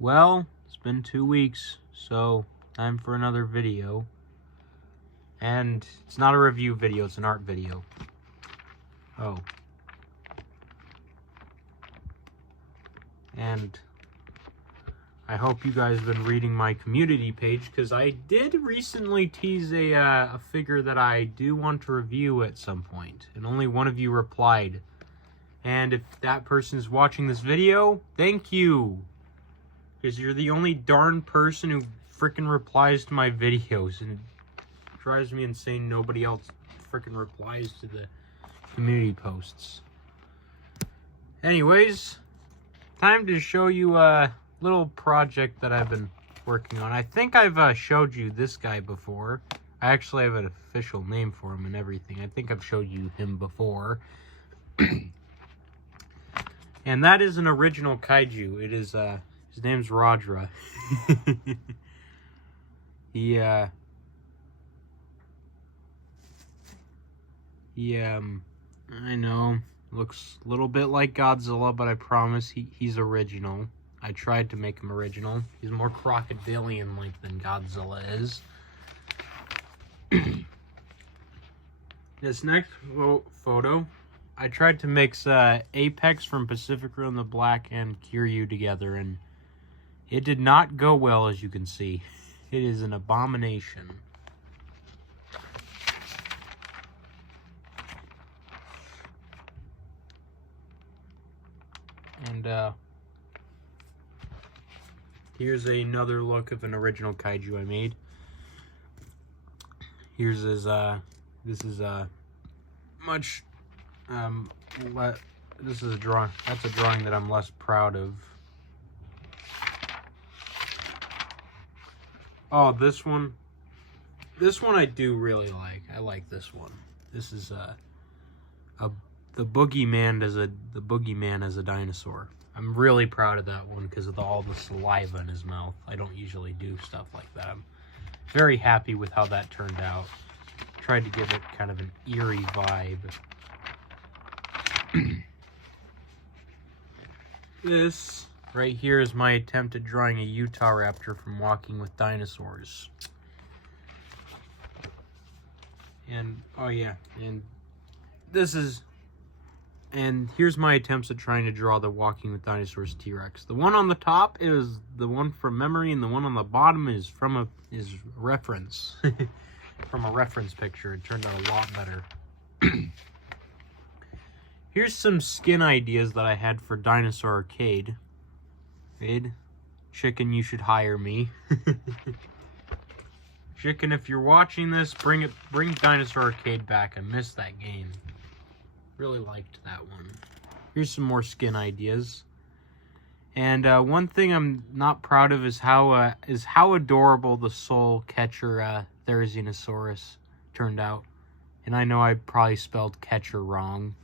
Well, it's been 2 weeks, so time for another video. And it's not a review video, it's an art video. Oh. And I hope you guys have been reading my community page, because I did recently tease a figure that I do want to review at some point. And only one of you replied. And if that person's watching this video, thank you! Because you're the only darn person who frickin' replies to my videos, and it drives me insane nobody else frickin' replies to the community posts. Anyways, time to show you a little project that I've been working on. I think I've showed you this guy before. I actually have an official name for him and everything. I think I've showed you him before. And that is an original kaiju. It is, his name's Radra. I know, looks a little bit like Godzilla, but I promise he's original. I tried to make him original. He's more crocodilian-like than Godzilla is. This next photo, I tried to mix Apex from Pacific Rim the Black and Kiryu together, and it did not go well, as you can see. It is an abomination. And here's another look of an original kaiju I made. Here's his this is much this is a drawing. That's a drawing that I'm less proud of. Oh, this one I do really like. I like this one. This is the boogeyman as a dinosaur. I'm really proud of that one because of all the saliva in his mouth. I don't usually do stuff like that. I'm very happy with how that turned out. Tried to give it kind of an eerie vibe. This right here is my attempt at drawing a Utahraptor from Walking with Dinosaurs. And, oh yeah, and this is, and here's my attempts at trying to draw the Walking with Dinosaurs T-Rex. The one on the top is the one from memory, and the one on the bottom is from a reference. From a reference picture. It turned out a lot better. Here's some skin ideas that I had for Dinosaur Arcade. Chicken, you should hire me. Chicken, if you're watching this, bring Dinosaur Arcade back. I missed that game. Really liked that one. Here's some more skin ideas. And one thing I'm not proud of is how adorable the soul catcher Therizinosaurus turned out. And I know I probably spelled catcher wrong.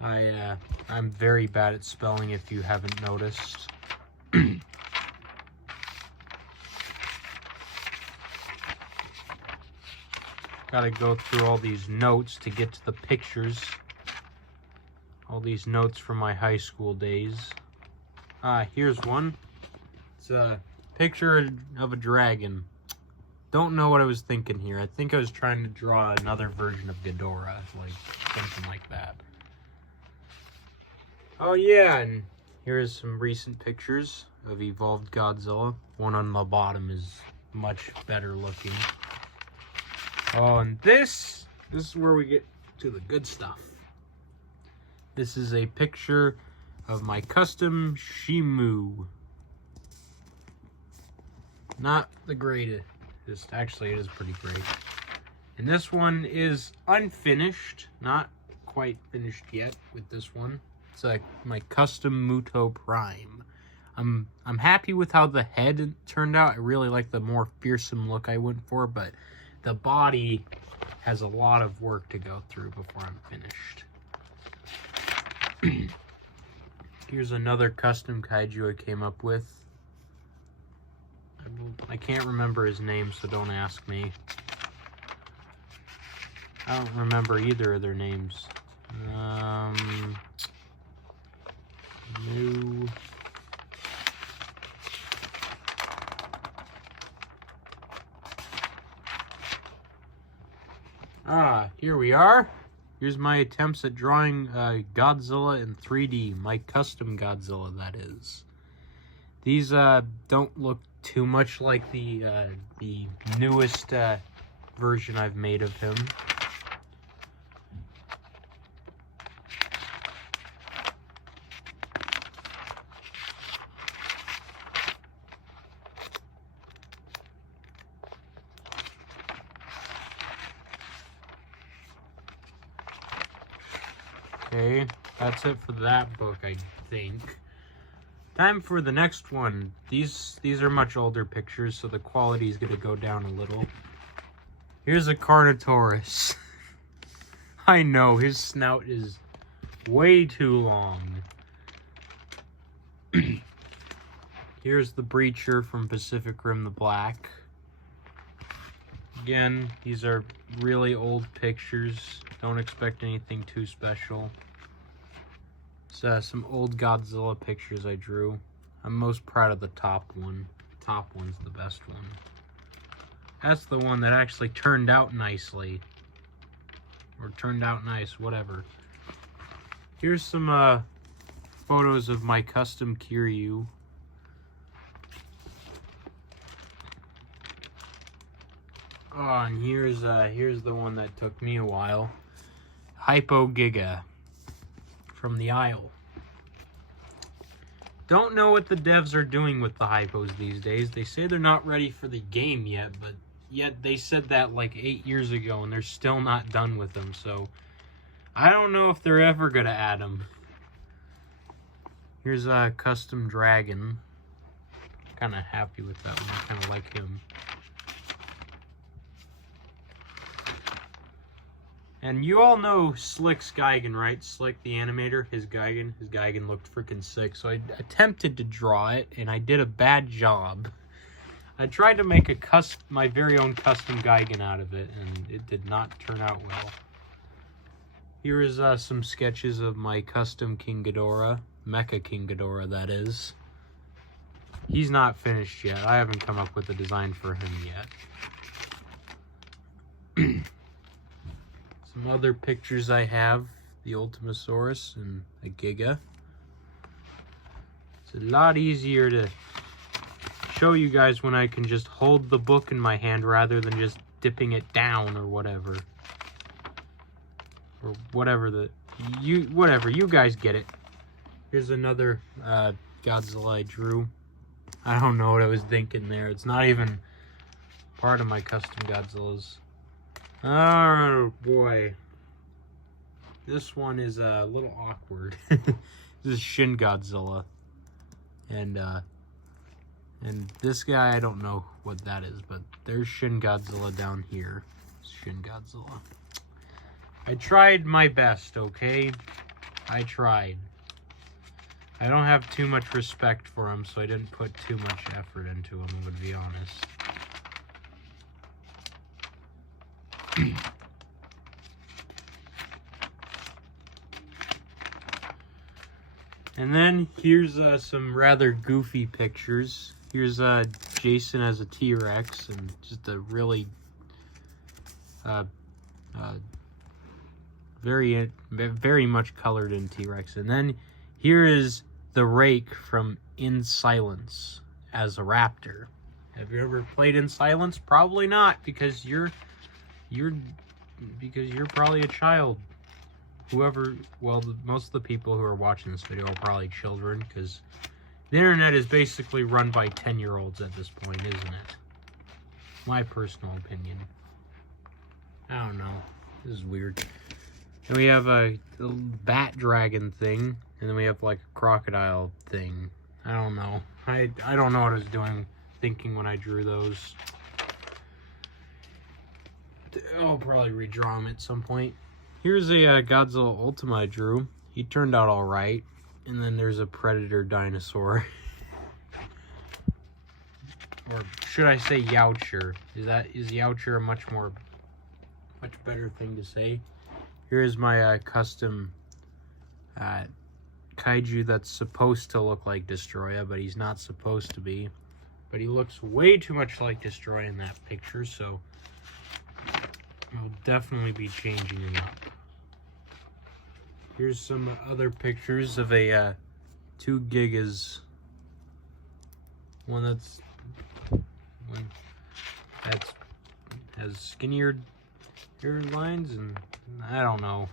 I'm very bad at spelling, if you haven't noticed. Gotta go through all these notes to get to the pictures. All these notes from my high school days. Here's one. It's a picture of a dragon. Don't know what I was thinking here. I think I was trying to draw another version of Ghidorah, like something like that. Oh yeah, and here's some recent pictures of Evolved Godzilla. One on the bottom is much better looking. Oh, and this is where we get to the good stuff. This is a picture of my custom Shimu. Not the greatest. Actually, it is pretty great. And this one is unfinished. Not quite finished yet with this one. It's like my custom Muto Prime. I'm happy with how the head turned out. I really like the more fearsome look I went for, but the body has a lot of work to go through before I'm finished. Here's another custom kaiju I came up with. I can't remember his name, so don't ask me. I don't remember either of their names. New here we are. Here's my attempts at drawing Godzilla in 3D. My custom Godzilla, that is. These don't look too much like the newest version I've made of him. Okay, that's it for that book, I think. Time for the next one. These are much older pictures, so the quality is going to go down a little. Here's a Carnotaurus. I know, his snout is way too long. Here's the Breacher from Pacific Rim the Black. Again, these are really old pictures. Don't expect anything too special. It's some old Godzilla pictures I drew. I'm most proud of the top one. The top one's the best one. That's the one that actually turned out nicely. Or turned out nice, whatever. Here's some photos of my custom Kiryu. Oh, and here's the one that took me a while. Hypogiga from the Isle. Don't know what the devs are doing with the hypos these days. They say they're not ready for the game yet, but yet they said that like 8 years ago and they're still not done with them, so I don't know if they're ever gonna add them. Here's a custom dragon. Kinda happy with that one. I kinda like him. And you all know Slick's Gigan, right? Slick, the animator, his Gigan looked freaking sick. So I attempted to draw it, and I did a bad job. I tried to make my very own custom Gigan out of it, and it did not turn out well. Here is some sketches of my custom King Ghidorah, Mecha King Ghidorah, that is. He's not finished yet. I haven't come up with a design for him yet. Some other pictures I have, the Ultimasaurus and a Giga. It's a lot easier to show you guys when I can just hold the book in my hand rather than just dipping it down or whatever. Or whatever you guys get it. Here's another Godzilla I drew. I don't know what I was thinking there. It's not even part of my custom Godzillas. Oh boy, this one is a little awkward. This is Shin Godzilla, and this guy, I don't know what that is, but there's Shin Godzilla down here. Shin Godzilla. I tried my best, okay? I tried. I don't have too much respect for him, so I didn't put too much effort into him, to be honest. And then here's some rather goofy pictures. Here's Jason as a T-Rex and just a really very much colored in T-Rex. And then here is the Rake from In Silence as a raptor. Have you ever played In Silence? Probably not, because you're probably a child. Most of the people who are watching this video are probably children, because the internet is basically run by 10-year-olds at this point, isn't it? My personal opinion. I don't know. This is weird. And we have a bat dragon thing, and then we have like a crocodile thing. I don't know. I don't know what I was thinking when I drew those. I'll probably redraw them at some point. Here's a Godzilla Ultima I drew. He turned out alright. And then there's a Predator dinosaur. Or should I say Yautja? Is Yautja a much better thing to say? Here's my custom kaiju that's supposed to look like Destroya, but he's not supposed to be. But he looks way too much like Destroya in that picture, so I'll definitely be changing it up. Here's some other pictures of a 2 gigas. One that's has skinnier hairlines, and I don't know.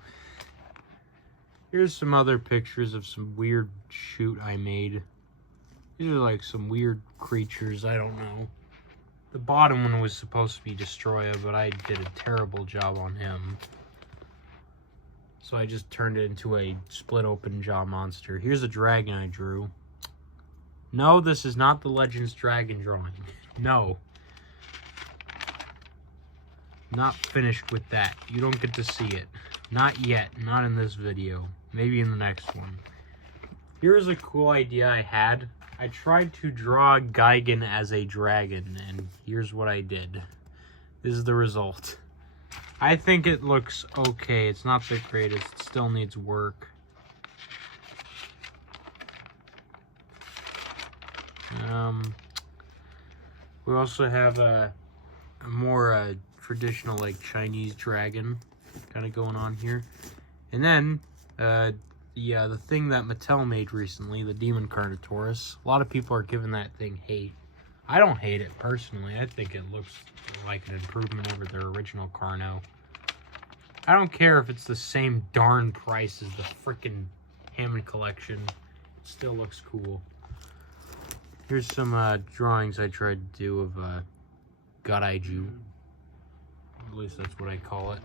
Here's some other pictures of some weird shoot I made. These are like some weird creatures, I don't know. The bottom one was supposed to be Destroya, but I did a terrible job on him. So I just turned it into a split open jaw monster. Here's a dragon I drew. No, this is not the Legends dragon drawing. No. Not finished with that. You don't get to see it. Not yet. Not in this video. Maybe in the next one. Here's a cool idea I had. I tried to draw Gigan as a dragon, and here's what I did. This is the result. I think it looks okay. It's not the greatest. It still needs work. We also have a more traditional, like, Chinese dragon kind of going on here. And then, the thing that Mattel made recently, the Demon Carnotaurus. A lot of people are giving that thing hate. I don't hate it personally. I think it looks like an improvement over their original Carno. I don't care if it's the same darn price as the freaking Hammond collection. It still looks cool. Here's some drawings I tried to do of Garaiju. At least that's what I call it.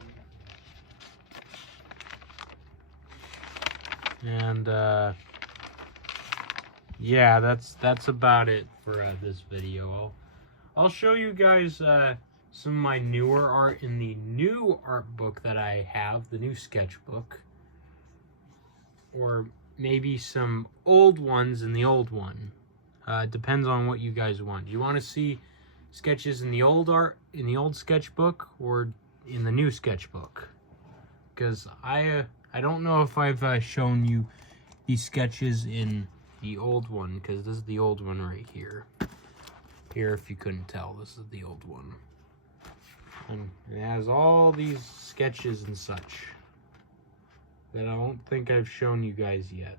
And yeah, that's about it for this video. I'll show you guys some of my newer art in the new art book that I have, the new sketchbook, or maybe some old ones in the old one. Depends on what you guys want. Do you want to see sketches in the old sketchbook or in the new sketchbook? Because I don't know if I've shown you these sketches in the old one, because this is the old one right here. Here, if you couldn't tell, this is the old one. And it has all these sketches and such that I don't think I've shown you guys yet.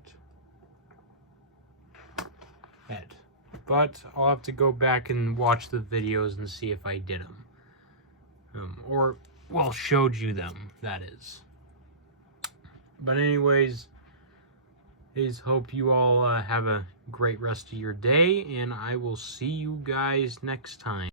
But I'll have to go back and watch the videos and see if I did them. Or, well, showed you them, that is. But anyways, hope you all have a great rest of your day, and I will see you guys next time.